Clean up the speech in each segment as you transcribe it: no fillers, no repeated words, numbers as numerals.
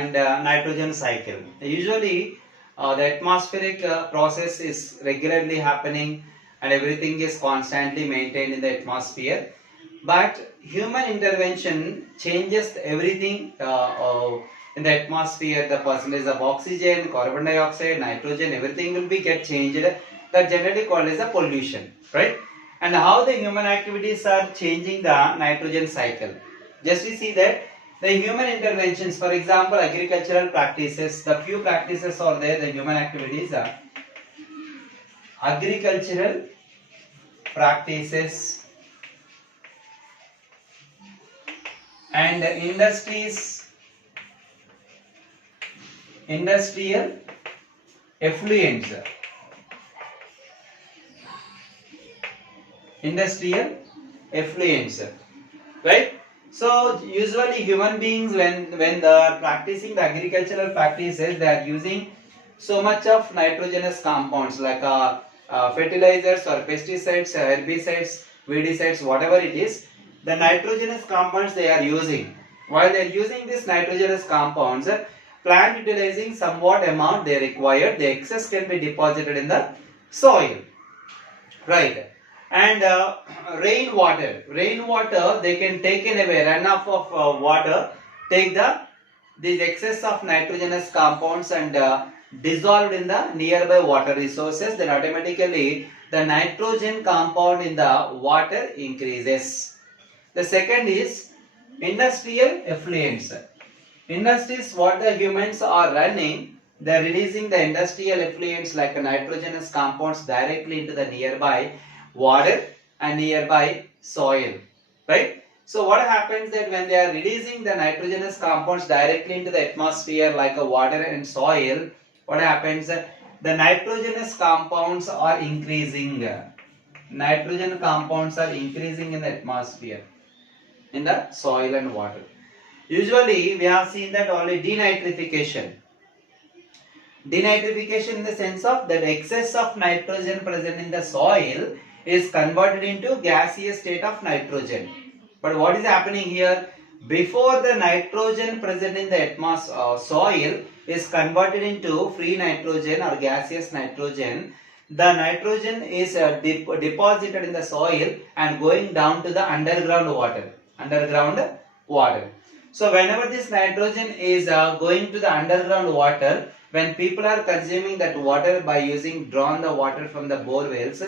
and nitrogen cycle. Usually the atmospheric process is regularly happening and everything is constantly maintained in the atmosphere, but human intervention changes everything in the atmosphere. The percentage of oxygen, carbon dioxide, nitrogen, everything will be get changed. That generally called as a pollution, right? And how the human activities are changing the nitrogen cycle. Just we see that the human interventions, for example, agricultural practices, the few practices are there, the human activities are agricultural practices and industrial effluents. Industrial effluents, right? So usually human beings, when they are practicing the agricultural practices, they are using so much of nitrogenous compounds like fertilizers or pesticides, herbicides, weedicides, whatever it is. The nitrogenous compounds they are using. While they are using these nitrogenous compounds, plant utilizing somewhat amount they require, the excess can be deposited in the soil, right? And rainwater they can take in away runoff of water, take this excess of nitrogenous compounds and dissolved in the nearby water resources, then automatically the nitrogen compound in the water increases. The second is industrial effluents. Industries, what the humans are running, they are releasing the industrial effluents like nitrogenous compounds directly into the nearby water and nearby soil, right? So what happens that when they are releasing the nitrogenous compounds directly into the atmosphere like a water and soil, what happens? The nitrogenous compounds are increasing. Nitrogen compounds are increasing in the atmosphere, in the soil and water. Usually we have seen that only denitrification. Denitrification in the sense of that excess of nitrogen present in the soil is converted into gaseous state of nitrogen. But what is happening here? Before the nitrogen present in the soil is converted into free nitrogen or gaseous nitrogen, the nitrogen is deposited in the soil and going down to the underground water. So whenever this nitrogen is going to the underground water, when people are consuming that water by drawn the water from the bore wells,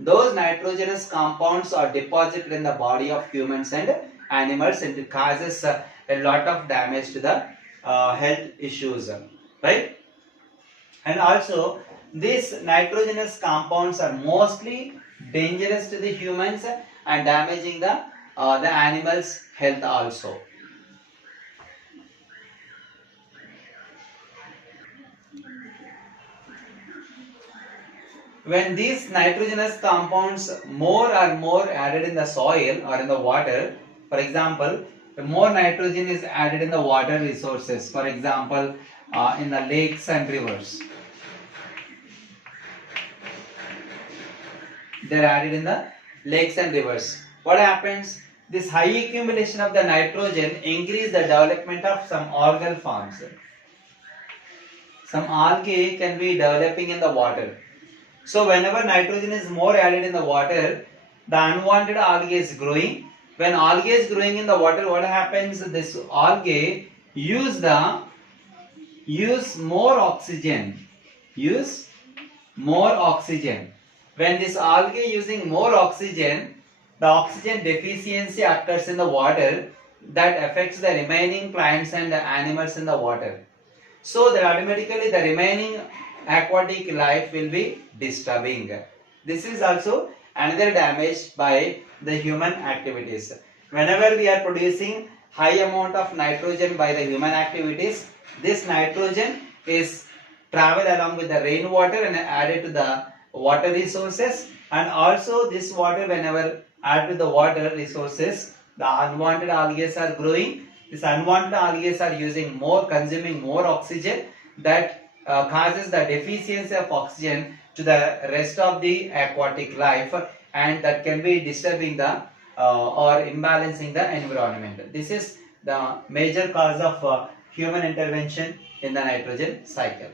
those nitrogenous compounds are deposited in the body of humans and animals, and it causes a lot of damage to the health issues, right? And also these nitrogenous compounds are mostly dangerous to the humans and damaging the animals' health also. When these nitrogenous compounds more added in the soil or in the water, for example, more nitrogen is added in the water resources, for example, in the lakes and rivers. They are added in the lakes and rivers. What happens? This high accumulation of the nitrogen increase the development of some algal forms. Some algae can be developing in the water. So whenever nitrogen is more added in the water, the unwanted algae is growing. When algae is growing in the water, what happens? This algae use more oxygen. When this algae using more oxygen, the oxygen deficiency occurs in the water that affects the remaining plants and the animals in the water. So that automatically the remaining aquatic life will be disturbing. This is also another damage by the human activities. Whenever we are producing high amount of nitrogen by the human activities, this nitrogen is travel along with the rainwater and added to the water resources, and also this water whenever added to the water resources, the unwanted algae are growing. These unwanted algae are consuming more oxygen that causes the deficiency of oxygen to the rest of the aquatic life, and that can be disturbing the or imbalancing the environment. This is the major cause of human intervention in the nitrogen cycle.